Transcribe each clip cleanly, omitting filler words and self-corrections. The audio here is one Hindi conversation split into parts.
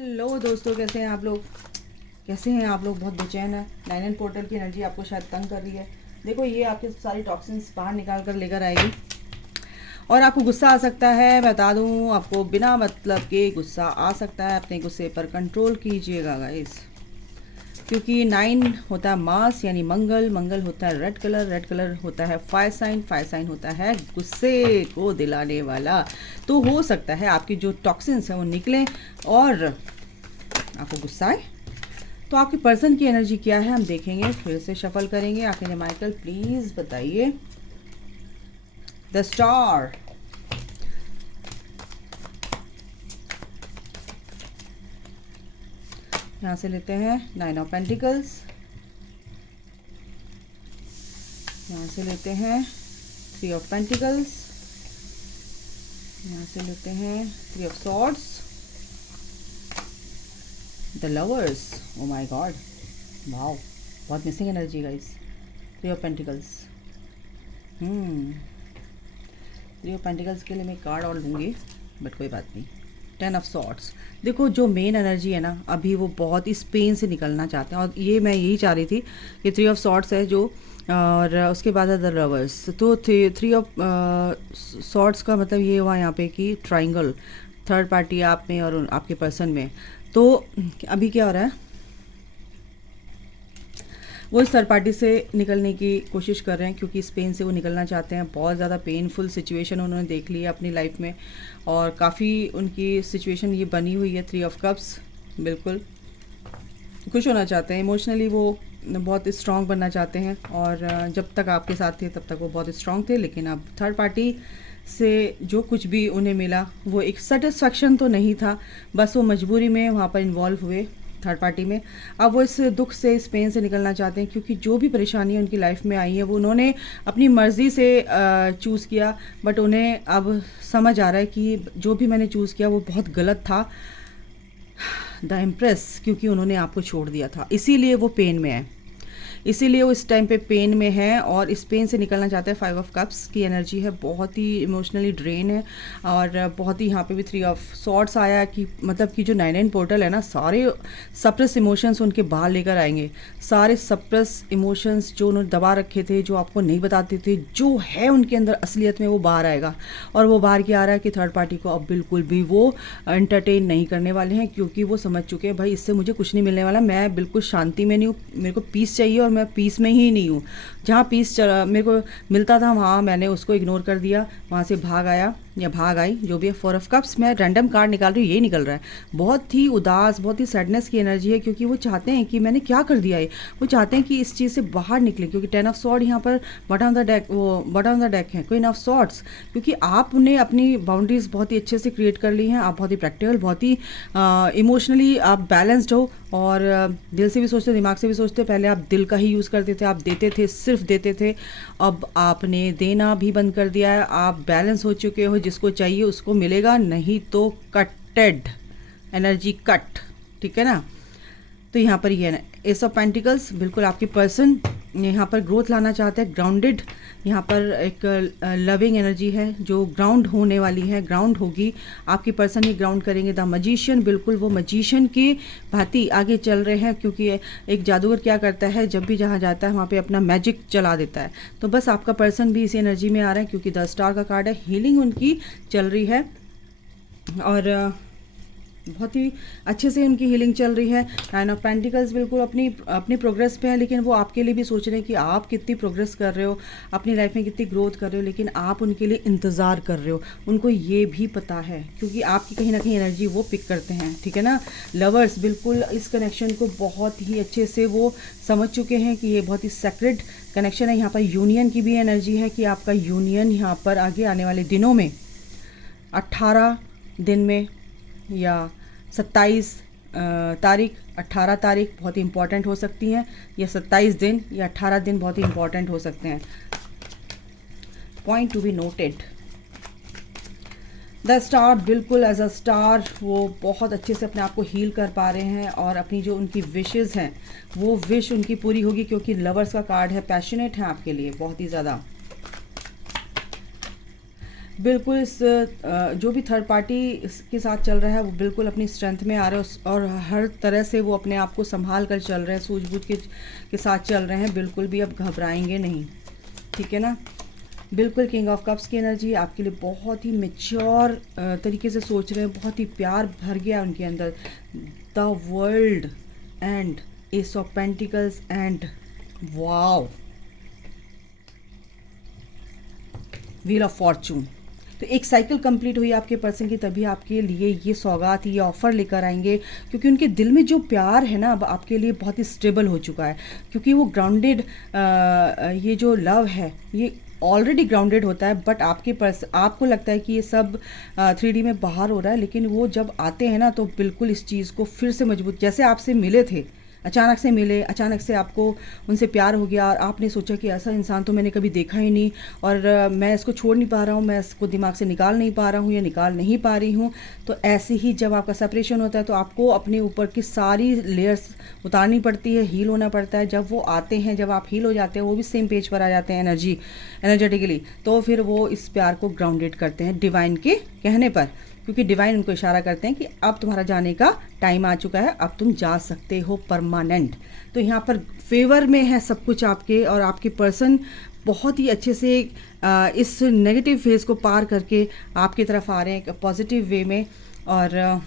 हेलो दोस्तों, कैसे हैं आप लोग? बहुत बेचैन है। 9 पोर्टल की एनर्जी आपको शायद तंग कर रही है। देखो, ये आपके सारी टॉक्सिन्स बाहर निकाल कर लेकर आएगी और आपको गुस्सा आ सकता है। बता दूं आपको, बिना मतलब के गुस्सा आ सकता है। अपने गुस्से पर कंट्रोल कीजिएगा गाइस, क्योंकि 9 होता है मास यानी मंगल। मंगल होता है रेड कलर। रेड कलर होता है फायर साइन। फायर साइन होता है गुस्से को दिलाने वाला। तो हो सकता है आपकी जो टॉक्सिन्स हैं वो निकलें और आपको गुस्सा आए। तो आपके पर्सन की एनर्जी क्या है हम देखेंगे। फिर से शफल करेंगे। आपके माइकल प्लीज बताइए। द स्टार, यहाँ से लेते हैं 9 ऑफ पेंटिकल्स। यहाँ से लेते हैं 3 ऑफ पेंटिकल्स। यहाँ से लेते हैं 3 of swords. The lovers, oh my God, wow, बहुत missing energy guys. 3 of pentacles. 3 of pentacles के लिए मैं कार्ड और लूँगी, बट कोई बात नहीं। 10 ऑफ सॉर्ड्स। देखो, जो मेन एनर्जी है ना, अभी वो बहुत इस पेन से निकलना चाहते हैं और ये मैं यही चाह रही थी कि 3 ऑफ सॉर्ड्स है जो, और उसके बाद है द लवर्स। तो 3 ऑफ सॉर्ड्स का मतलब ये हुआ यहाँ पे कि ट्राइंगल, थर्ड पार्टी आप में और आपके पर्सन में। तो अभी क्या हो रहा है, वो इस थर्ड पार्टी से निकलने की कोशिश कर रहे हैं, क्योंकि इस पेन से वो निकलना चाहते हैं। बहुत ज़्यादा पेनफुल सिचुएशन उन्होंने देख ली है अपनी लाइफ में और काफ़ी उनकी सिचुएशन ये बनी हुई है। 3 ऑफ कप्स, बिल्कुल खुश होना चाहते हैं। इमोशनली वो बहुत स्ट्रांग बनना चाहते हैं और जब तक आपके साथ थे तब तक वो बहुत स्ट्रांग थे, लेकिन अब थर्ड पार्टी से जो कुछ भी उन्हें मिला वो एक सेटिस्फैक्शन तो नहीं था, बस वो मजबूरी में वहाँ पर इन्वॉल्व हुए थर्ड पार्टी में। अब वो इस दुख से, इस पेन से निकलना चाहते हैं, क्योंकि जो भी परेशानियाँ उनकी लाइफ में आई हैं वो उन्होंने अपनी मर्ज़ी से चूज़ किया, बट उन्हें अब समझ आ रहा है कि जो भी मैंने चूज़ किया वो बहुत गलत था। द इम्प्रेस, क्योंकि उन्होंने आपको छोड़ दिया था, इसीलिए वो पेन में है। इसीलिए वो इस टाइम पे पेन में है और इस पेन से निकलना चाहते हैं। 5 ऑफ कप्स की एनर्जी है, बहुत ही इमोशनली ड्रेन है और बहुत ही, यहाँ पे भी 3 ऑफ सॉर्ड्स आया कि मतलब कि जो 9 पोर्टल है ना, सारे सप्रेस इमोशंस उनके बाहर लेकर आएंगे। सारे सप्रेस इमोशंस जो उन्होंने दबा रखे थे, जो आपको नहीं बताते थे, जो है उनके अंदर असलियत में, वो बाहर आएगा। और वो बाहर क्या आ रहा है कि थर्ड पार्टी को अब बिल्कुल भी वो एंटरटेन नहीं करने वाले हैं, क्योंकि वो समझ चुके हैं भाई इससे मुझे कुछ नहीं मिलने वाला। मैं बिल्कुल शांति में नहीं हूँ, मेरे को पीस चाहिए और मैं पीस में ही नहीं हूँ। जहाँ पीस मेरे को मिलता था वहाँ मैंने उसको इग्नोर कर दिया, वहाँ से भाग आया या भाग आई, जो भी है। 4 ऑफ कप्स, मैं रैंडम कार्ड निकाल रही हूँ, यही निकल रहा है। बहुत ही उदास, बहुत ही सैडनेस की एनर्जी है, क्योंकि वो चाहते हैं कि मैंने क्या कर दिया है। वो चाहते हैं कि इस चीज़ से बाहर निकले, क्योंकि 10 ऑफ सॉर्ड यहाँ पर बॉटम ऑफ द डेक, वो बॉटम ऑफ द डेक है। क्वीन ऑफ सॉर्ड्स, क्योंकि आपने अपनी बाउंड्रीज बहुत ही अच्छे से क्रिएट कर ली हैं। आप बहुत ही प्रैक्टिकल, बहुत ही इमोशनली आप बैलेंस्ड हो और दिल से भी सोचते, दिमाग से भी सोचते। पहले आप दिल का ही यूज़ करते थे, आप देते थे, सिर्फ देते थे। अब आपने देना भी बंद कर दिया है। आप बैलेंस हो चुके हो, जिसको चाहिए उसको मिलेगा, नहीं तो कटेड एनर्जी कट, ठीक है ना। तो यहाँ पर ये है ना, एस ऑफ पेंटिकल्स, बिल्कुल आपके पर्सन यहाँ पर ग्रोथ लाना चाहते हैं, ग्राउंडेड। यहाँ पर एक लविंग एनर्जी है जो ग्राउंड होने वाली है, ग्राउंड होगी आपके पर्सन ही ग्राउंड करेंगे। द मजिशियन, बिल्कुल वो मजिशियन की भांति आगे चल रहे हैं, क्योंकि एक जादूगर क्या करता है, जब भी जहाँ जाता है वहाँ पे अपना मैजिक चला देता है। तो बस आपका पर्सन भी इसी एनर्जी में आ रहा है, क्योंकि द स्टार का कार्ड है। हीलिंग उनकी चल रही है और बहुत ही अच्छे से उनकी हीलिंग चल रही है। 9 ऑफ पेंटिकल्स, बिल्कुल अपनी प्रोग्रेस पे है, लेकिन वो आपके लिए भी सोच रहे हैं कि आप कितनी प्रोग्रेस कर रहे हो, अपनी लाइफ में कितनी ग्रोथ कर रहे हो, लेकिन आप उनके लिए इंतज़ार कर रहे हो। उनको ये भी पता है, क्योंकि आपकी कहीं ना कहीं एनर्जी वो पिक करते हैं, ठीक है ना। लवर्स, बिल्कुल इस कनेक्शन को बहुत ही अच्छे से वो समझ चुके हैं कि ये बहुत ही सेक्रेड कनेक्शन है। यहाँ पर यूनियन की भी एनर्जी है कि आपका यूनियन यहाँ पर आगे आने वाले दिनों में 18 दिन में या 27 तारीख, 18 तारीख बहुत ही इंपॉर्टेंट हो सकती हैं, या 27 दिन या 18 दिन बहुत ही इंपॉर्टेंट हो सकते हैं। Point to be noted, the star, बिल्कुल एज अ स्टार वो बहुत अच्छे से अपने आप को हील कर पा रहे हैं और अपनी जो उनकी विशेज़ हैं वो विश उनकी पूरी होगी, क्योंकि लवर्स का कार्ड है, पैशनेट है आपके लिए बहुत ही ज़्यादा। बिल्कुल जो भी थर्ड पार्टी के साथ चल रहा है वो बिल्कुल अपनी स्ट्रेंथ में आ रहे हैं और हर तरह से वो अपने आप को संभाल कर चल रहे हैं, सूझबूझ के साथ चल रहे हैं, बिल्कुल भी अब घबराएंगे नहीं, ठीक है ना। बिल्कुल किंग ऑफ कप्स की एनर्जी आपके लिए बहुत ही मेच्योर तरीके से सोच रहे हैं, बहुत ही प्यार भर गया उनके अंदर। The world and S of pentacles and wow wheel of Fortune. तो एक साइकिल कंप्लीट हुई आपके पर्सन की, तभी आपके लिए ये सौगात, ये ऑफ़र लेकर आएंगे, क्योंकि उनके दिल में जो प्यार है ना अब आपके लिए बहुत ही स्टेबल हो चुका है, क्योंकि वो ग्राउंडेड, ये जो लव है ये ऑलरेडी ग्राउंडेड होता है, बट आपको लगता है कि ये सब 3D में बाहर हो रहा है, लेकिन वो जब आते हैं ना तो बिल्कुल इस चीज़ को फिर से मजबूत, जैसे आपसे मिले थे, अचानक से मिले, अचानक से आपको उनसे प्यार हो गया और आपने सोचा कि ऐसा इंसान तो मैंने कभी देखा ही नहीं और मैं इसको छोड़ नहीं पा रहा हूँ, मैं इसको दिमाग से निकाल नहीं पा रहा हूँ या निकाल नहीं पा रही हूँ। तो ऐसे ही जब आपका सेपरेशन होता है तो आपको अपने ऊपर की सारी लेयर्स उतारनी पड़ती है, हील होना पड़ता है। जब वो आते हैं, जब आप हील हो जाते हैं, वो भी सेम पेज पर आ जाते हैं एनर्जेटिकली, तो फिर वो इस प्यार को ग्राउंडेड करते हैं डिवाइन के कहने पर, क्योंकि डिवाइन उनको इशारा करते हैं कि अब तुम्हारा जाने का टाइम आ चुका है, अब तुम जा सकते हो परमानेंट। तो यहाँ पर फेवर में है सब कुछ आपके, और आपके पर्सन बहुत ही अच्छे से इस नेगेटिव फेज को पार करके आपकी तरफ आ रहे हैं एक पॉजिटिव वे में, और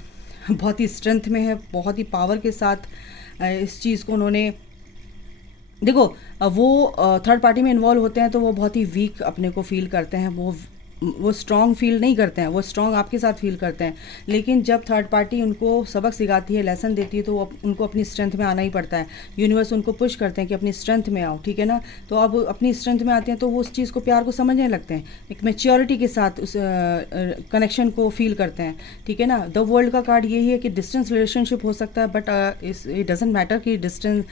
बहुत ही स्ट्रेंथ में है, बहुत ही पावर के साथ इस चीज़ को उन्होंने, देखो वो थर्ड पार्टी में इन्वॉल्व होते हैं तो वो बहुत ही वीक अपने को फील करते हैं, वो स्ट्रॉन्ग फील नहीं करते हैं, वो स्ट्रॉन्ग आपके साथ फील करते हैं। लेकिन जब थर्ड पार्टी उनको सबक सिखाती है, लेसन देती है, तो उनको अपनी स्ट्रेंथ में आना ही पड़ता है। यूनिवर्स उनको पुश करते हैं कि अपनी स्ट्रेंथ में आओ, ठीक है ना। तो अब अपनी स्ट्रेंथ में आते हैं तो वो उस चीज़ को, प्यार को समझने लगते हैं, एक मैच्योरिटी के साथ उस कनेक्शन को फील करते हैं, ठीक है ना। द वर्ल्ड का कार्ड यही है कि डिस्टेंस रिलेशनशिप हो सकता है, बट इट डजेंट मैटर कि डिस्टेंस,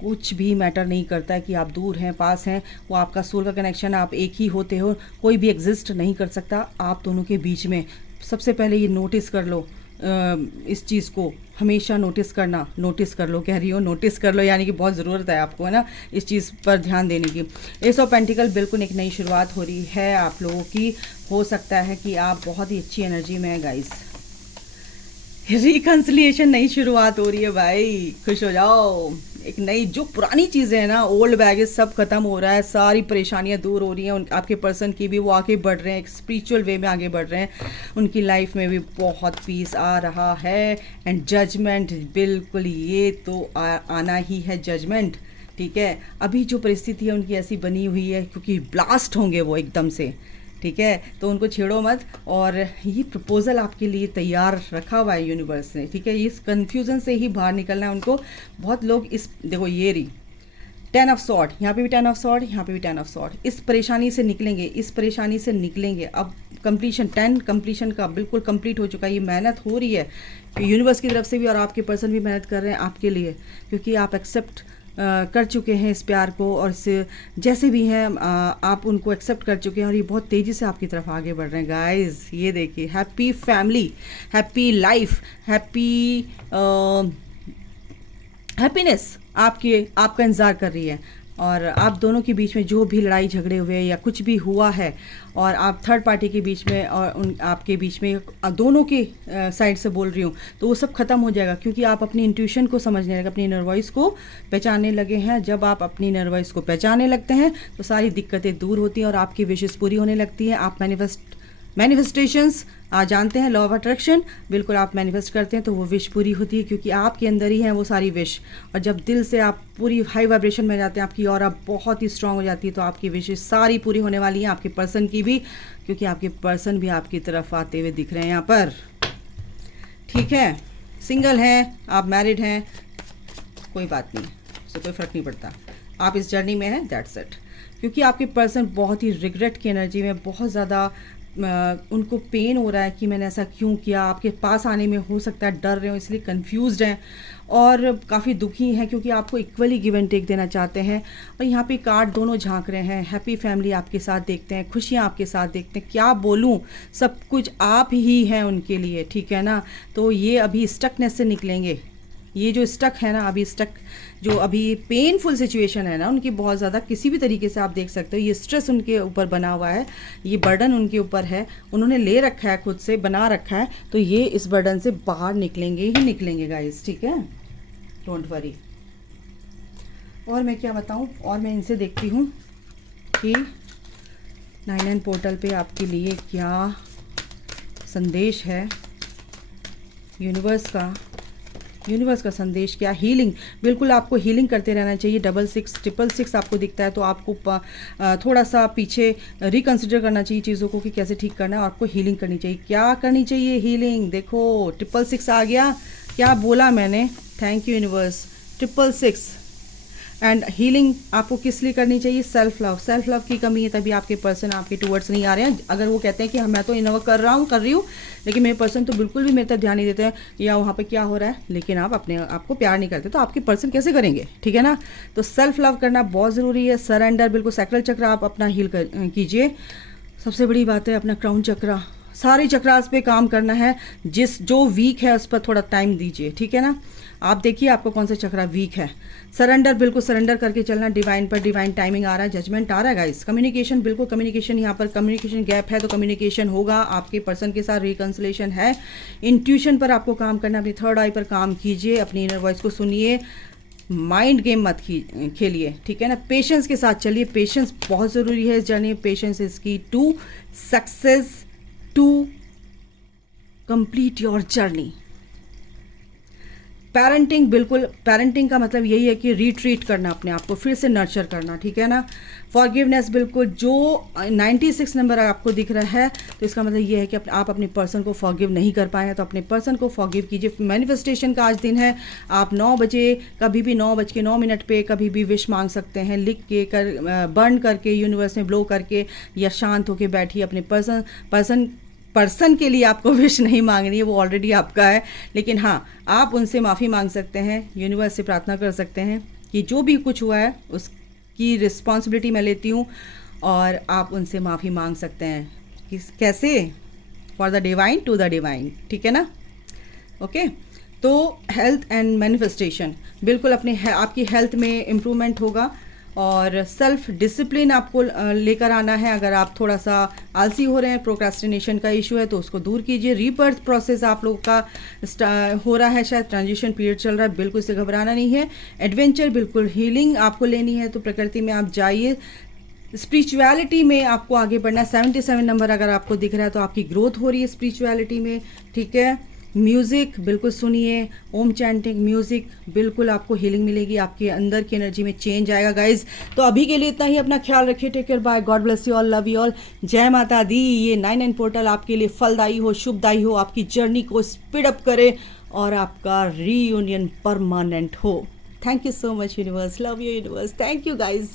कुछ भी मैटर नहीं करता है कि आप दूर हैं पास हैं, वो आपका सोल का कनेक्शन, आप एक ही होते हो, कोई भी एग्जिस्ट नहीं कर सकता आप दोनों के बीच में। सबसे पहले ये नोटिस कर लो, इस चीज़ को हमेशा नोटिस कर लो, कह रही हो नोटिस कर लो, यानी कि बहुत ज़रूरत है आपको, है ना, इस चीज़ पर ध्यान देने की। एस ऑफ पेंटिकल, बिल्कुल एक नई शुरुआत हो रही है आप लोगों की। हो सकता है कि आप बहुत ही अच्छी एनर्जी में हैं गाइस, रिकन्सिलिएशन, नई शुरुआत हो रही है भाई, खुश हो जाओ। एक नई, जो पुरानी चीज़ें हैं ना, ओल्ड बैगेज सब खत्म हो रहा है, सारी परेशानियां दूर हो रही हैं, आपके पर्सन की भी, वो आगे बढ़ रहे हैं, एक स्पिरिचुअल वे में आगे बढ़ रहे हैं, उनकी लाइफ में भी बहुत पीस आ रहा है। एंड जजमेंट, बिल्कुल ये तो आना ही है जजमेंट, ठीक है। अभी जो परिस्थिति है उनकी ऐसी बनी हुई है, क्योंकि ब्लास्ट होंगे वो एकदम से, ठीक है, तो उनको छेड़ो मत। और ये प्रपोज़ल आपके लिए तैयार रखा हुआ है यूनिवर्स ने, ठीक है। इस कन्फ्यूज़न से ही बाहर निकलना है उनको। बहुत लोग इस, देखो ये रही 10 ऑफ सॉर्ड, यहाँ पे भी 10 ऑफ सॉर्ड, यहाँ पे भी 10 ऑफ सॉर्ड, इस परेशानी से निकलेंगे, अब कंप्लीशन, 10 कंप्लीशन का बिल्कुल कंप्लीट हो चुका है। ये मेहनत हो रही है यूनिवर्स की तरफ से भी, और आपके पर्सन भी मेहनत कर रहे हैं आपके लिए, क्योंकि आप एक्सेप्ट कर चुके हैं इस प्यार को, और इस जैसे भी हैं आप उनको एक्सेप्ट कर चुके हैं, और ये बहुत तेज़ी से आपकी तरफ आगे बढ़ रहे हैं गाइस। ये देखिए, happy family, happy life, happiness आपका इंतज़ार कर रही है। और आप दोनों के बीच में जो भी लड़ाई झगड़े हुए या कुछ भी हुआ है, और आप थर्ड पार्टी के बीच में और आपके बीच में, दोनों के साइड से बोल रही हूँ, तो वो सब ख़त्म हो जाएगा, क्योंकि आप अपनी इंट्यूशन को समझने लगे, अपनी इनर वॉइस को पहचानने लगे हैं। जब आप अपनी इनर वॉइस को पहचानने लगते हैं तो सारी दिक्कतें दूर होती हैं और आपकी विशेष पूरी होने लगती हैं। आप मैनिफेस्टेशंस जानते हैं, लॉ ऑफ अट्रैक्शन, बिल्कुल आप मैनिफेस्ट करते हैं तो वो विश पूरी होती है, क्योंकि आपके अंदर ही है वो सारी विश। और जब दिल से आप पूरी हाई वाइब्रेशन में जाते हैं, आपकी ऑरा बहुत ही स्ट्रांग हो जाती है, तो आपकी विशेष सारी पूरी होने वाली हैं, आपके पर्सन की भी, क्योंकि आपके पर्सन भी आपकी तरफ आते हुए दिख रहे हैं यहाँ पर, ठीक है। सिंगल हैं, आप मैरिड हैं, कोई बात नहीं, उससे कोई फ़र्क नहीं पड़ता, आप इस जर्नी में हैं, दैट्स इट। क्योंकि आपके पर्सन बहुत ही रिग्रेट की एनर्जी में, बहुत ज़्यादा उनको पेन हो रहा है कि मैंने ऐसा क्यों किया। आपके पास आने में हो सकता है डर रहे हो, इसलिए कंफ्यूज्ड हैं और काफ़ी दुखी हैं, क्योंकि आपको इक्वली गिव एंड टेक देना चाहते हैं। और यहाँ पे कार्ड दोनों झांक रहे हैं, हैप्पी फैमिली आपके साथ देखते हैं, खुशियाँ आपके साथ देखते हैं, क्या बोलूँ, सब कुछ आप ही हैं उनके लिए, ठीक है ना। तो ये अभी स्टकनेस से निकलेंगे, ये जो स्टक है ना, अभी स्टक जो अभी पेनफुल सिचुएशन है ना उनकी, बहुत ज़्यादा किसी भी तरीके से आप देख सकते हो, ये स्ट्रेस उनके ऊपर बना हुआ है, ये बर्डन उनके ऊपर है, उन्होंने ले रखा है, खुद से बना रखा है, तो ये इस बर्डन से बाहर निकलेंगे ही निकलेंगे गाइस, ठीक है, डोंट वरी। और मैं क्या बताऊँ, और मैं इनसे देखती हूँ कि 99 पोर्टल पे आपके लिए क्या संदेश है, यूनिवर्स का संदेश क्या। हीलिंग, बिल्कुल आपको हीलिंग करते रहना चाहिए। 66 666 आपको दिखता है, तो आपको थोड़ा सा पीछे रिकंसिडर करना चाहिए चीज़ों को कि कैसे ठीक करना है, और आपको हीलिंग करनी चाहिए। क्या करनी चाहिए? हीलिंग। देखो 666 आ गया, क्या बोला मैंने, thank you universe. 666 and healing आपको किस लिए करनी चाहिए? सेल्फ लव की कमी है, तभी आपके पर्सन आपके टूवर्ड्स नहीं आ रहे हैं। अगर वो कहते हैं कि मैं तो इनोवा कर रही हूँ, लेकिन मेरे पर्सन तो बिल्कुल भी मेरे तक ध्यान नहीं देते हैं, या वहाँ पे क्या हो रहा है, लेकिन आप अपने आपको प्यार नहीं करते, तो आपके पर्सन कैसे करेंगे, ठीक है ना। तो सेल्फ लव करना बहुत ज़रूरी है। सरेंडर, बिल्कुल सैक्रल चक्र आप अपना हील कीजिए। सबसे बड़ी बात है अपना क्राउन चक्रा, सारे चक्रास पे काम करना है। जो वीक है उस पर थोड़ा टाइम दीजिए, ठीक है ना। आप देखिए आपको कौन सा चक्रा वीक है। सरेंडर, बिल्कुल सरेंडर करके चलना। डिवाइन पर डिवाइन टाइमिंग आ रहा है, जजमेंट आ रहा है गाइस। कम्युनिकेशन, बिल्कुल कम्युनिकेशन, यहाँ पर कम्युनिकेशन गैप है तो कम्युनिकेशन होगा। आपके पर्सन के साथ रिकंसिलेशन है। इंट्यूशन पर आपको काम करना, अपनी थर्ड आई पर काम कीजिए, अपनी इनर वॉइस को सुनिए, माइंड गेम मत खेलिए, ठीक है ना। पेशेंस के साथ चलिए, पेशेंस बहुत ज़रूरी है इस journey. Patience is key to success, to complete your journey. Parenting, बिल्कुल पेरेंटिंग का मतलब यही है कि रिट्रीट करना, अपने आप को फिर से नर्चर करना, ठीक है ना। फॉरगिवनेस, बिल्कुल जो 96 नंबर आपको दिख रहा है, तो इसका मतलब ये है कि आप अपने पर्सन को फॉरगिव नहीं कर पाए हैं, तो अपने पर्सन को फॉरगिव कीजिए। मैनिफेस्टेशन का आज दिन है। आप 9 बजे, कभी भी 9:09 पे कभी भी विश मांग सकते हैं, लिख के बर्न करके, यूनिवर्स में ब्लो करके, या शांत होकर बैठिए। अपने पर्सन के लिए आपको विश नहीं मांगनी है, वो ऑलरेडी आपका है, लेकिन हाँ आप उनसे माफ़ी मांग सकते हैं, यूनिवर्स से प्रार्थना कर सकते हैं कि जो भी कुछ हुआ है उसकी रिस्पॉन्सिबिलिटी मैं लेती हूँ, और आप उनसे माफ़ी मांग सकते हैं। कैसे? For the divine, to the divine, ठीक है ना। ओके, तो हेल्थ एंड मैनिफेस्टेशन, बिल्कुल आपकी हेल्थ में इम्प्रूवमेंट होगा, और सेल्फ डिसिप्लिन आपको लेकर आना है। अगर आप थोड़ा सा आलसी हो रहे हैं, प्रोक्रास्टिनेशन का इशू है, तो उसको दूर कीजिए। रीबर्थ प्रोसेस आप लोगों का हो रहा है, शायद ट्रांजिशन पीरियड चल रहा है, बिल्कुल से घबराना नहीं है। एडवेंचर, बिल्कुल हीलिंग आपको लेनी है, तो प्रकृति में आप जाइए। स्पिरिचुअलिटी में आपको आगे बढ़ना है। 77 नंबर अगर आपको दिख रहा है, तो आपकी ग्रोथ हो रही है स्पिरिचुअलिटी में, ठीक है। म्यूज़िक बिल्कुल सुनिए, ओम चैंटिंग म्यूज़िक, बिल्कुल आपको हीलिंग मिलेगी, आपके अंदर की एनर्जी में चेंज आएगा गाइज। तो अभी के लिए इतना ही, अपना ख्याल रखिए, take care, bye, God bless you all, love you all, जय माता दी। ये 99 पोर्टल आपके लिए फलदायी हो, शुभदायी हो, आपकी जर्नी को स्पीड अप करे, और आपका रीयूनियन परमानेंट हो। Thank you so much universe, love you universe, thank you guys.